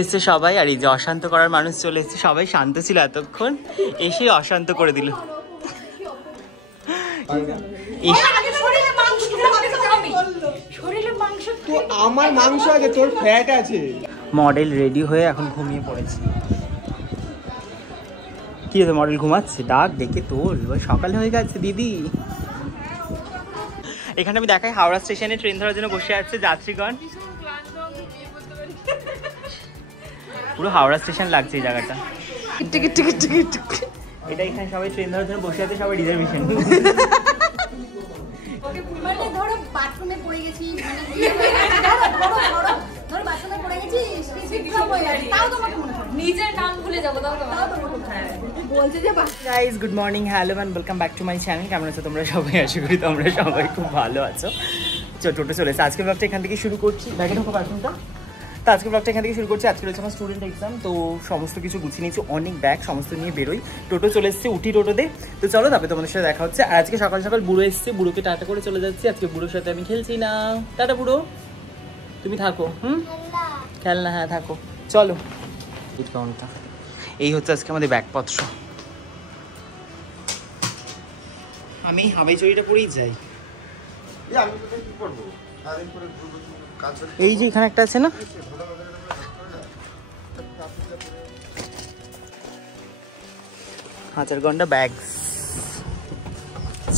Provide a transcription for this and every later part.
এসছে সবাই, আর এই যে অশান্ত করার মানুষ চলে এসছে। সবাই শান্ত ছিল এতক্ষণ, এসে অশান্ত করে দিল। আমার মাংস আছে, তোর ফ্যাট আছে। মডেল রেডি হয়ে এখন ঘুমিয়ে পড়েছে। কি হয়েছে, মডেল ঘুমাচ্ছে? ডাক ডেকে তোল, সকাল হয়ে গেছে দিদি। এখানে আমি দেখাই, হাওড়া স্টেশনে ট্রেন ধরার জন্য বসে আছে যাত্রীগণ। পুরো হাওড়া স্টেশন লাগছে এই জায়গাটা। এটা এখানে সবাই ট্রেন ধরার জন্য বসে আছে, সবাই reservation. Guys good morning, hello and welcome back to my channel. কেমন আছো তোমরা সবাই? আশা করি তোমরা সবাই খুব ভালো আছো। টোটো চলে এসেছে। আজকের ব্লগটা এখান থেকে শুরু করছি। ব্যাগে ঢোকো পার্সনটা। তো আজকের ব্লগটা এখান থেকে শুরু করছি। আজকে রয়েছে আমার স্টুডেন্ট এক্সাম, তো সমস্ত কিছু গুছিয়ে নিয়েছি, অনেক ব্যাগ সমস্ত নিয়ে বেরোই। টোটো চলে এসেছে, উঠি টোটোতে। তো চলো তারপরে তোমাদের সাথে দেখা হচ্ছে। আর আজকে সকাল সকাল বুড়ো এসছে, বুড়োকে টাটা করে চলে যাচ্ছি। আজকে বুড়োর সাথে আমি খেলছি না। টাটা বুড়ো, তুমি থাকো। খেলনা, হ্যাঁ থাকো। চলো, এই হচ্ছে আজকে আমাদের ব্যাগপত্র। আমি হাওয়াই চড়িটা পরেই যাই। এই যে এখানে একটা আছে না, হাজারগন্ডা ব্যাগ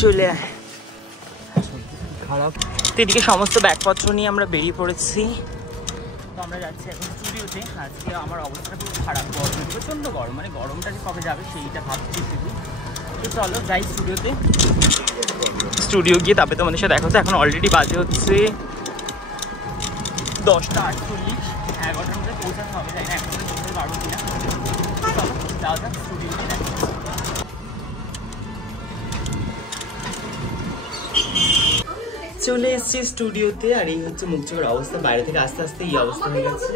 চলে খারাপ। তো এদিকে সমস্ত ব্যাগপত্র নিয়ে আমরা বেরিয়ে পড়েছি। তো আমরা যাচ্ছি এখন স্টুডিওতে। আজকে আমার অবস্থা খুব খারাপ, গরম, প্রচণ্ড গরম, মানে গরমটা যে কবে যাবে সেইটা ভাবছি শুধু। তো চলো যাই স্টুডিওতে। স্টুডিও গিয়ে তারপরে তোমাদের সাথে দেখা হচ্ছে। এখন অলরেডি বাজে হচ্ছে 10টা 48, 11টার মধ্যে পৌঁছাতে হবে, তাই না? এখন পৌঁছাতে পারবো কিনা। চলো যাওয়া যাক স্টুডিওতে। চলে এসছি স্টুডিওতে, আর এই হচ্ছে মুখ চোখের অবস্থা। বাইরে থেকে আস্তে আস্তে এই অবস্থা হয়ে গেছে।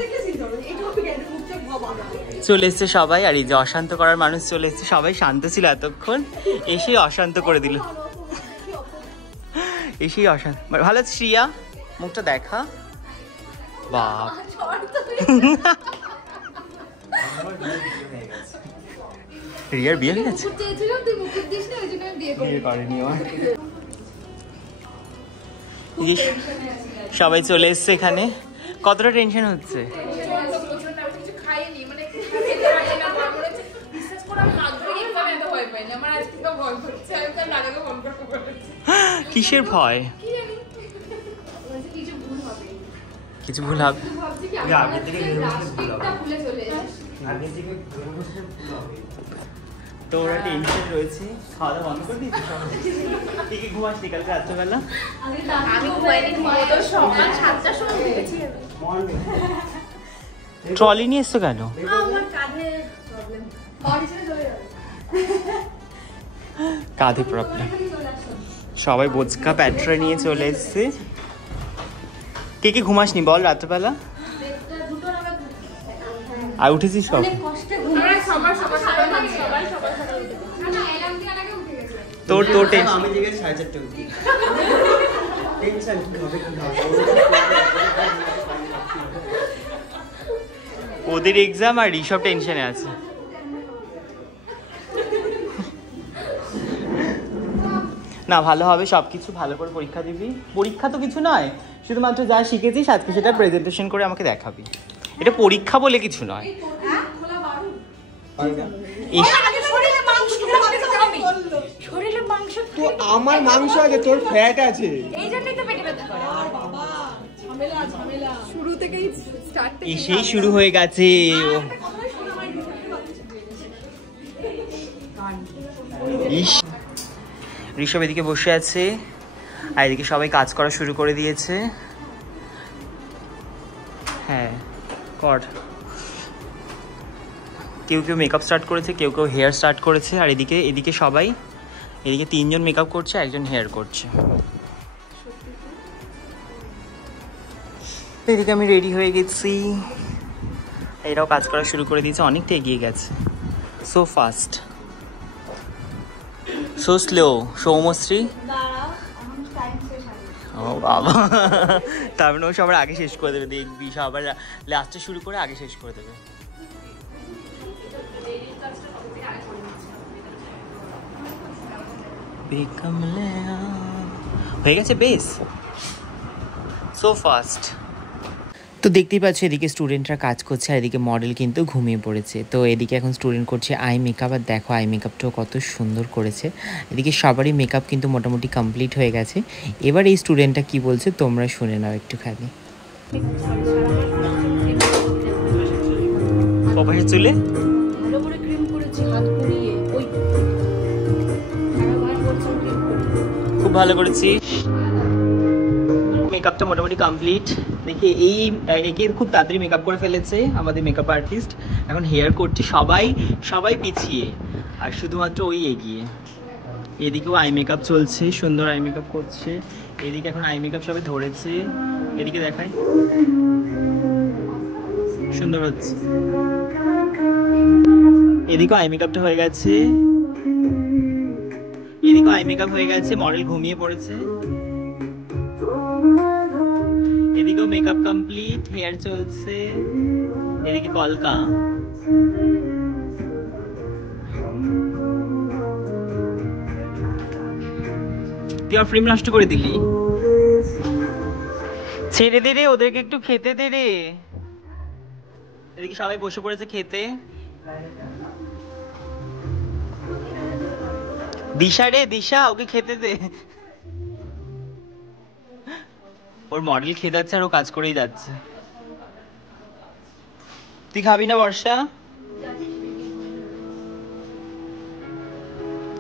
চলে এসছে সবাই, আর এই যে অশান্ত করার মানুষ চলে এসছে। সবাই শান্ত ছিল এতক্ষণ, এসে অশান্ত করে দিল। এসেই অশান্ত। ভালো আছে শ্রিয়া, মুখটা দেখা। বাপ, রিয়ার বিয়ে হয়ে গেছে? সবাই চলে এসছে এখানে। কতটা টেনশন হচ্ছে? কিসের ভয়? কিছু ভুল হবে? তো ওরা টেনশন রয়েছে। খাওয়া দাওয়া বন্ধ করে দিয়েছি। ঠিক ঘুমাস নি কালকে রাত্রেবেলা? ট্রলি নিয়ে এসছো কেন? কাঁধে প্রবলেম। সবাই বোঝকা প্যাট্রা নিয়ে চলে এসছে। কে কে ঘুমাসনি বল রাত্রেবেলা? আর উঠেছিস সব? তোর টেনশন। ওদের এক্সাম আর এইসব টেনশনে আছে। না ভালো হবে, সবকিছু ভালো করে পরীক্ষা দিবি। পরীক্ষা তো কিছু নয়, শুধুমাত্র যা শিখেছিস আজকে সেটা প্রেজেন্টেশন করে আমাকে দেখাবি। এটা পরীক্ষা বলে কিছু নয়। আমার মাংস আছে, তোর ফ্যাট আছে। এসেই শুরু হয়ে গেছে। ঋষভ এদিকে বসে আছে, আর এদিকে সবাই কাজ করা শুরু করে দিয়েছে। হ্যাঁ কর। কেউ কেউ মেকআপ স্টার্ট করেছে, কেউ কেউ হেয়ার স্টার্ট করেছে। আর এদিকে সবাই, এদিকে 3 জন মেকআপ করছে, 1 জন হেয়ার করছে। এদিকে আমি রেডি হয়ে গেছি, এরাও কাজ করা শুরু করে দিয়েছে। অনেকটা এগিয়ে গেছে। So fast, so slow. Soumashree ও বাবা, তার মানে ও সবার আগে শেষ করে দেবে, দেখবি সবার লাস্টে শুরু করে আগে শেষ করে দেবে। হয়ে গেছে বেশ, সো ফাস্ট। তো দেখতেই পাচ্ছ এদিকে স্টুডেন্টরা কাজ করছে আর এদিকে মডেল কিন্তু ঘুমিয়ে পড়েছে। তো এদিকে এখন স্টুডেন্ট করছে আই মেকআপ, আর দেখো আই মেকআপটাও কত সুন্দর করেছে। এদিকে সবারই মেকআপ কিন্তু মোটামুটি কমপ্লিট হয়ে গেছে। এবার এই স্টুডেন্টটা কি বলছে তোমরা শুনে নাও একটুখানি। কপালে চুলে খুব ভালো করেছিস, মেকআপটা মোটামুটি কমপ্লিট। দেখি একে খুব তাড়াতাড়ি মেকআপ করে ফেলেছে আমাদের মেকআপ আর্টিস্ট। এখন হেয়ার করছে, সবাই পিছিয়ে আর শুধুমাত্র ওই এগিয়ে। এদিকেও আই মেকআপ চলছে, সুন্দর আই মেকআপ করছে। এদিকে এখন আই মেকআপ সবাই ধরেছে, এদিকে দেখাই সুন্দর হচ্ছে। এদিকেও আই মেকআপটা হয়ে গেছে, এদিকেও আই মেকআপ হয়ে গেছে, মডেল ঘুমিয়ে পড়েছে। এদিকেও মেকআপ কমপ্লিট, হেয়ার চলছে। এদিকে কলকা, তুই আর ফ্রেম নষ্ট করে দিলি। ছেড়ে দে রে, ওদেরকে একটু খেতে দে রে। এদিকে সবাই বসে পড়েছে খেতে। দিশা রে, দিশা ওকে খেতে দে। ওর মডেল খেয়ে যাচ্ছে আর ও কাজ করেই যাচ্ছে। তুই খাবি না বর্ষা?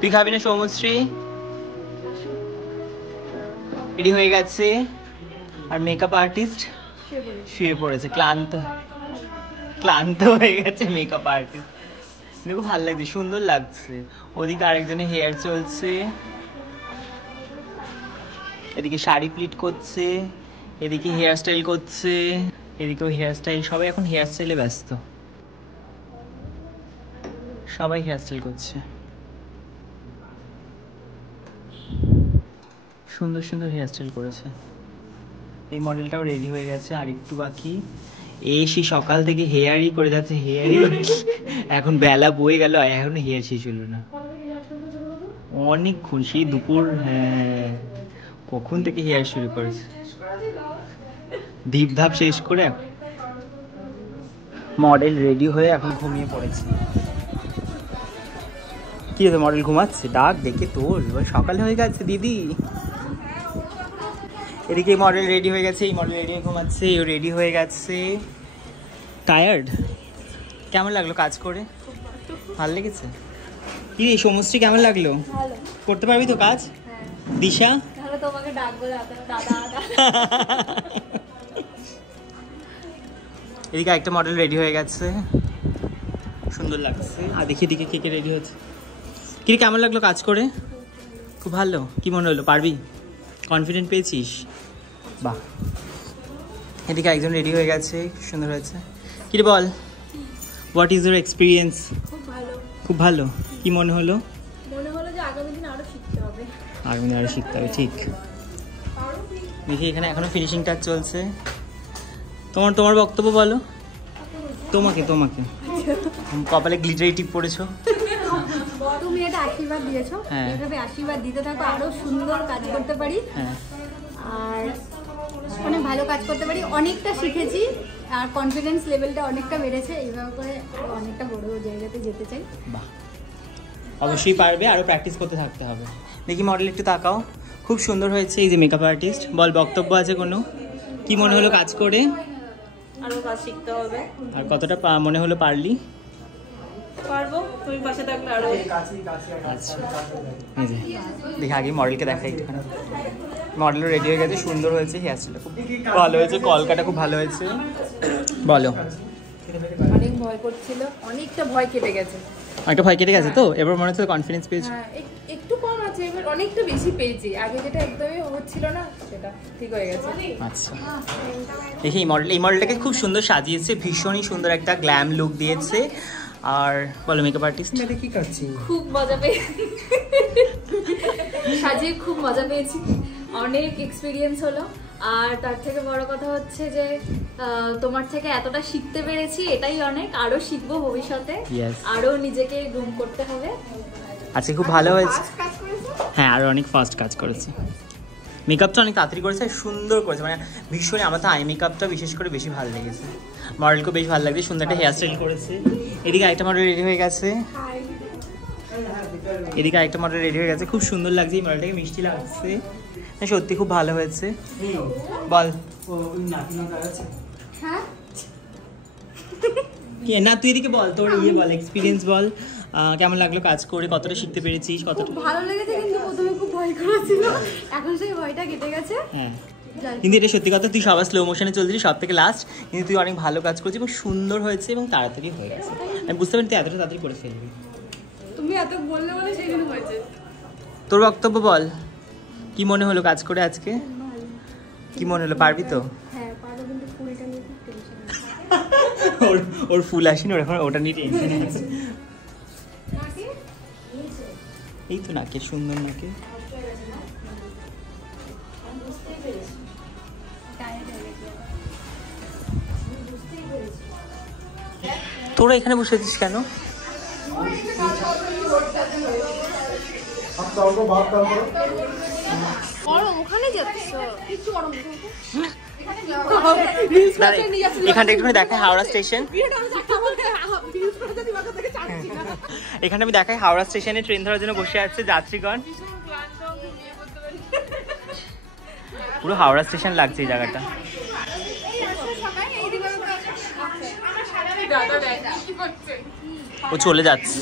তুই খাবি না সৌমশ্রী? রেডি হয়ে গেছে আর মেকআপ আর্টিস্ট শুয়ে পড়েছে, ক্লান্ত হয়ে গেছে মেকআপ আর্টিস্ট। দেখো ভালো লাগছে, সুন্দর লাগছে। ওদিকে আরেকজনের হেয়ার চলছে, এদিকে শাড়ি প্লিট করছে, এদিকে হেয়ার স্টাইল করছে, এদিকেও হেয়ার স্টাইল। সবাই এখন হেয়ার স্টাইলে ব্যস্ত, সবাই হেয়ার স্টাইল করছে। সুন্দর সুন্দর হেয়ার স্টাইল করেছে। এই মডেলটাও রেডি হয়ে গেছে, আর একটু বাকি। এসে সকাল থেকে হেয়ারই করে যাচ্ছে, হেয়ারই। এখন বেলা বয়ে গেল, এখন হেয়ার শেষ হলো না। অনেকক্ষণ, সেই দুপুর, হ্যাঁ কখন থেকে হেয়ার শুরু করেছে। ধীপ ধাপ শেষ করে মডেল রেডি হয়ে এখন ঘুমিয়ে পড়েছে। কি হয়েছে, মডেল ঘুমাচ্ছে? ডাক দেখে তোর, সকালে হয়ে গেছে দিদি। এদিকে মডেল রেডি হয়ে গেছে, এই মডেল রেডি হয়ে ঘুমাচ্ছে, ও রেডি হয়ে গেছে। টায়ার্ড? কেমন লাগলো কাজ করে? ভালো লেগেছে? কি রে সৌমশ্রী, কেমন লাগলো? করতে পারবি তো কাজ? দিশা? এদিকে একটা মডেল রেডি হয়ে গেছে, সুন্দর লাগছে। আর দেখি এদিকে কে কে রেডি হচ্ছে। কি কেমন লাগলো কাজ করে? খুব ভালো। কি মনে হলো, পারবি? কনফিডেন্ট পেয়েছিস? বাহ। এদিকে একজন রেডি হয়ে গেছে, সুন্দর হয়েছে। কি রে বল, হোয়াট ইজ ইউর এক্সপিরিয়েন্স? খুব ভালো। খুব ভালো। কি মনে হলো? মনে হলো যে আগামী দিন আরো শিখতে হবে। আগামী দিন আরো শিখতে হবে, ঠিক। দেখি এখানে এখনো ফিনিশিং টাচ চলছে। তোমার বক্তব্য বলো। তোমাকে কপালে গ্লিটারি টিপ পড়েছো। তুমি এটা আশীর্বাদ দিয়েছো, এভাবে আশীর্বাদ দিতে থাকো, আরো সুন্দর কাজ করতে পারি। আর অনেক ভালো কাজ করতে পারি, অনেকটা শিখেছি আর কনফিডেন্স লেভেলটা অনেকটা বেড়েছে। এইভাবে করে অনেকটা বড় জায়গাতে যেতে চাই। বাহ, অবশ্যই পারবে, আরো প্র্যাকটিস করতে থাকতে হবে। দেখি মডেল একটু তাকাও, খুব সুন্দর হয়েছে। এই যে মেকআপ আর্টিস্ট, বল বক্তব্য আছে কোনো? কি মনে হলো কাজ করে? আরো কাজ শিখতে হবে। আর কতটা মনে হলো পারলি? পারবো, তুমি পাশে থাকলে আরো। দেখি আগে মডেলকে দেখাই একটুখানি। মডেলও রেডি হয়ে গেছে, সুন্দর হয়েছে, হেয়ার স্টাইলটা খুব ভালো হয়েছে, কলকাটা খুব ভালো হয়েছে। বলো। অনেক ভয় করছিল, অনেকটা ভয় কেটে গেছে। একটা ভয় কেটে গেছে তো? এবার মনে হচ্ছে কনফিডেন্স পেয়েছি। হ্যাঁ, একটু কম আছে, এবার অনেকটা বেশি পেয়েছি। আগে যেটা একদমই হচ্ছিল না, সেটা ঠিক হয়ে গেছে। আচ্ছা, দেখি এই মডেলটাকে খুব সুন্দর সাজিয়েছে, ভীষণই সুন্দর একটা গ্ল্যাম লুক দিয়েছে। আর বলো মেকআপ আর্টিস্ট এটা কি করছি? খুব মজা পেয়েছি, সাজিয়ে খুব মজা পেয়েছি। অনেক এক্সপিরিয়েন্স হলো। আর তার থেকে বড় কথা হচ্ছে যে তোমার থেকে এতটা শিখতে পেরেছি, এটাই অনেক। আরো শিখবো ভবিষ্যতে, আরো নিজেকে গ্রুম করতে হবে। আজকে খুব ভালো হয়েছে। হ্যাঁ, আরো অনেক ফাস্ট কাজ করেছি। মেকআপটা অনেক তাড়াতাড়ি করেছে, সুন্দর করেছে, মানে ভীষণই। আমার তো আই মেকআপটা বিশেষ করে বেশি ভালো লেগেছে। মডেলকেও বেশ ভালো লাগছে, সুন্দর একটা হেয়ার স্টাইল করেছে। এদিকে আরেকটা মডেল রেডি হয়ে গেছে, এদিকে আরেকটা মডেল রেডি হয়ে গেছে। খুব সুন্দর লাগছে, এই মডেলটাকে মিষ্টি লাগছে, সত্যি খুব ভালো হয়েছে। বল কি না, তুই এদিকে বল, তোর বল এক্সপিরিয়েন্স বল, কেমন লাগলো কাজ করে, কতটা শিখতে পেরেছিস, কতটা ভালো লেগেছে। কিন্তু প্রথমে খুব ভয় করেছিল, এখন সেই ভয়টা কেটে গেছে। হ্যাঁ, কিন্তু এটা সত্যি কথা, তুই সবার স্লো মোশনে চলছিস সব থেকে লাস্ট, কিন্তু তুই অনেক ভালো কাজ করছিস এবং সুন্দর হয়েছে এবং তাড়াতাড়ি হয়ে গেছে। আমি বুঝতে পারি তুই এতটা তাড়াতাড়ি করে ফেলবি। তুমি এত বললে বলে সেই জন্য হয়েছে। তোর বক্তব্য বল, কি মনে হলো কাজ করে আজকে? কি মনে হলো, পারবি তো? হ্যাঁ পারবো, কিন্তু ফুলটা নিয়ে খুব টেনশন। ওর ফুল আসেনি, ওর এখন ওটা নিয়ে টেনশন আছে। এই তো নাকে সুন্দর, নাকে তোরা এখানে বসে আছিস কেন? এখানটা একটু দেখায় হাওড়া স্টেশন, এখানে আমি দেখাই হাওড়া স্টেশনে ট্রেন ধরার জন্য বসে আছে যাত্রীগণ। পুরো হাওড়া স্টেশন লাগছে এই জায়গাটা। ও চলে যাচ্ছে।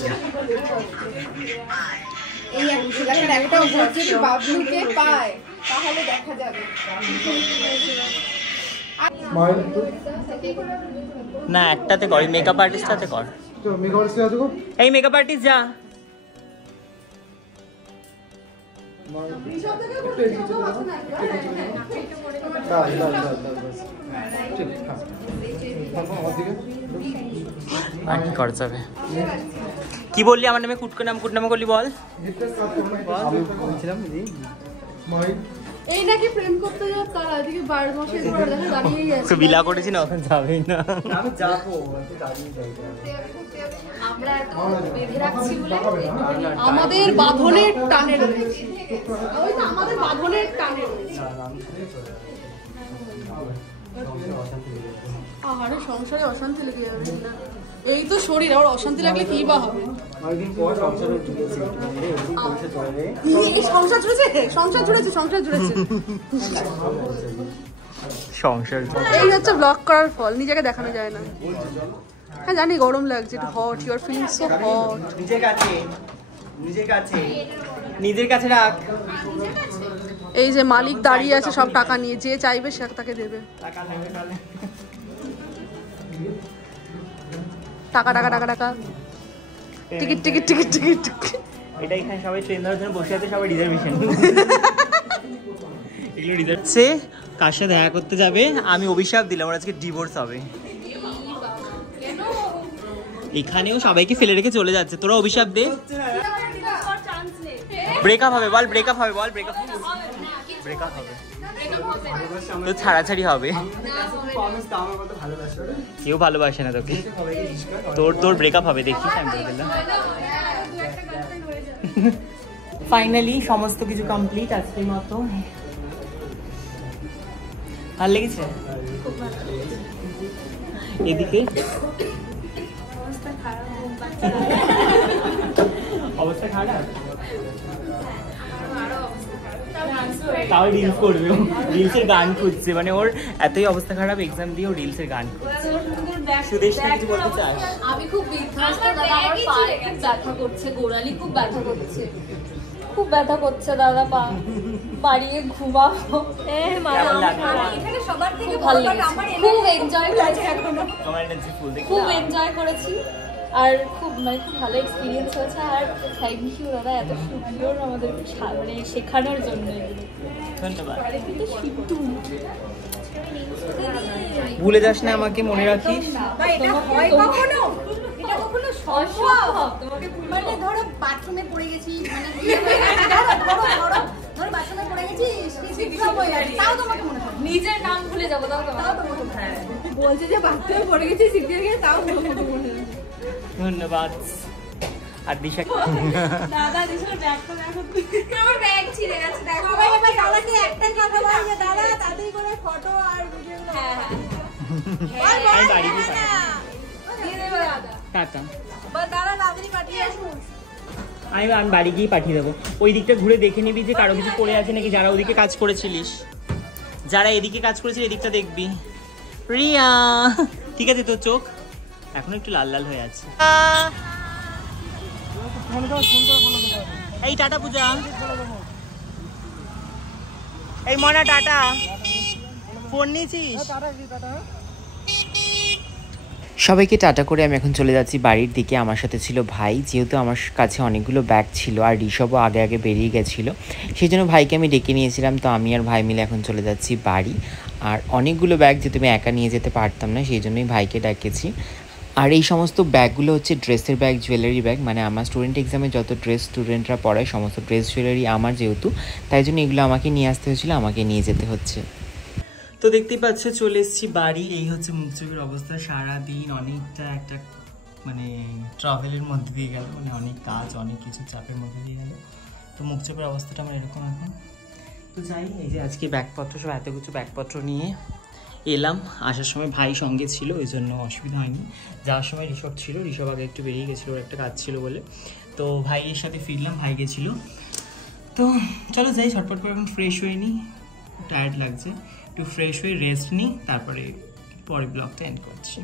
না, একটাতে কর, মেকআপ আর্টিস্টটাতে কর। এই মেকআপ আর্টিস্ট যা। আর কি করা যাবে? কি বললি আমার নামে কুটনামা করলি বল। এই নাকি প্রেম করতে যাও, তার আজকে 12 মাসের পর দেখা দাঁড়িয়েই আছে। তো বিলা করেছি না, এখন যাবেই না। আমি যাবো, আমরা এত বেঁধে রাখছি বলে আমাদের বাঁধনের টানে রয়েছে, ওই তো আমাদের বাঁধনের টানে রয়েছে। আরে সংসারে অশান্তি লেগে যাবে না, এই তো শরীর, আর অশান্তি লাগলে কি বা হবে? সংসার জুড়েছে। এই হচ্ছে ব্লগ করার ফল, নিজেকে দেখানো যায় না। হ্যাঁ জানি গরম লাগছে, একটু hot, you are feeling so hot. নিজের কাছে রাখ। এই যে মালিক দাঁড়িয়ে আছে সব টাকা নিয়ে, যে চাইবে সে তাকে দেবে। টাকা টাকা টাকা টাকা, টিকিট টিকিট টিকিট টিকিট। এটা এখানে সবাই ট্রেন ধরার জন্য বসে আছে, সবাই রিজার্ভেশন। এগুলো রিজার্ভে কার সাথে দেখা করতে যাবে। আমি অভিশাপ দিলাম ওর আজকে ডিভোর্স হবে। এখানেও সবাইকে ফেলে রেখে চলে যাচ্ছে, তোরা অভিশাপ দে। ব্রেকআপ হবে বল, ব্রেকআপ হবে বল, ব্রেকআপ হবে, তো ছাড়াছাড়ি হবে। কেউ ভালোবাসে না তোকে, তোর ব্রেকআপ হবে দেখিস, আমি বলে দিলাম। ফাইনালি সমস্ত কিছু কমপ্লিট আজকের মতো। ভালো লেগেছে? এদিকে অবস্থা খারাপ, তাও রিলস করবে, রিলসের গান খুঁজছে, মানে ওর এতই অবস্থা খারাপ এক্সাম দিয়ে ও রিলসের গান খুঁজছে। সুদেশ কিছু বলতে চাস? আমি খুব বিধ্বস্ত দাদা, আমার পায়ে খুব ব্যথা করছে, গোড়ালি খুব ব্যথা করছে, খুব ব্যথা করছে দাদা, পা বাড়িয়ে ঘুমাবো। এখানে সবার থেকে ভালো লাগছে, খুব এনজয় করেছি, খুব এনজয় করেছি, আর খুব ভালো এক্সপিরিয়েন্স হয়েছে। আর থ্যাংক ইউ দাদা, এত সুন্দর আমাদের মানে শেখানোর জন্য। ধন্যবাদ। ভুলে যাস না আমাকে, মনে রাখিস। এটা হয় কখনো, এটা কখনো সম্ভব? তোমাকে মানে ধরো বাথরুমে পড়ে গেছি, মানে ধরো ধরো বাথরুমে পড়ে গেছিস তাও তোমাকে মনে থাকে নিজের নাম ভুলে যাবো তাও বলছে যে বাথরুমে পড়ে গেছিস সিটির গিয়ে তাও মনে থাকে ধন্যবাদ। আর দিশা দাদা দিশার ব্যাগটা দেখো আমার ব্যাগ ছিঁড়ে গেছে দেখো সবাই এবার দাদাকে একটাই কথা বলে যে দাদা তাড়াতাড়ি করে ফটো আর ভিডিও হ্যাঁ আমি বাড়ি গিয়ে দিয়ে দেবো দাদা টাটা। দাদা তাড়াতাড়ি পাঠিয়ে আসুন। আমি বাড়ি গিয়ে পাঠিয়ে দেবো। ওই দিকটা ঘুরে দেখে নিবি যে কারো কিছু পড়ে আছে নাকি, যারা ওদিকে কাজ করেছিলিস, যারা এদিকে কাজ করেছিল এদিকটা দেখবি। রিয়া ঠিক আছে, তোর চোখ এখন একটু লাল লাল হয়ে আছে। এই টাটা পূজা, এই মনা টাটা, ফোন নিয়েছিস? সবাইকে টাটা করে আমি এখন চলে যাচ্ছি বাড়ির দিকে। আমার সাথে ছিল ভাই, যেহেতু আমার কাছে অনেকগুলো ব্যাগ ছিল আর ঋষভও আগে আগে বেরিয়ে গেছিলো, সেই জন্য ভাইকে আমি ডেকে নিয়েছিলাম। তো আমি আর ভাই মিলে এখন চলে যাচ্ছি বাড়ি। আর অনেকগুলো ব্যাগ যেহেতু আমি একা নিয়ে যেতে পারতাম না, সেই জন্যই ভাইকে ডেকেছি। আর এই সমস্ত ব্যাগগুলো হচ্ছে ড্রেসের ব্যাগ, জুয়েলারি ব্যাগ, মানে আমার স্টুডেন্ট এক্সামে যত ড্রেস স্টুডেন্টরা পড়ায় সমস্ত ড্রেস জুয়েলারি আমার যেহেতু, তাই জন্য এগুলো আমাকে নিয়ে আসতে হয়েছিল, আমাকে নিয়ে যেতে হচ্ছে। তো দেখতেই পাচ্ছ চলে এসেছি বাড়ি। এই হচ্ছে মুখচোখের অবস্থা। সারাদিন অনেকটা একটা মানে ট্রাভেলের মধ্যে দিয়ে গেল, মানে অনেক কাজ অনেক কিছু চাপের মধ্যে দিয়ে গেল। তো মুখচোখের অবস্থাটা আমার এরকম এখন। তো যাই, এই যে আজকে ব্যাগপত্র সব এত কিছু ব্যাগপত্র নিয়ে এলাম। আসার সময় ভাই সঙ্গে ছিল, ওই জন্য অসুবিধা হয়নি। যাওয়ার সময় ঋষভ ছিল, ঋষভ আগে একটু বেরিয়ে গেছিলো, ওর একটা কাজ ছিল বলে। তো ভাইয়ের সাথে ফিরলাম, ভাই গেছিলো। তো চলো যাই, ঝটপট করে এখন ফ্রেশ হয়ে নিই, টায়ার্ড লাগছে, একটু ফ্রেশ হয়ে রেস্ট নিই, তারপরে পরে ব্লগটা এন্ড করছি।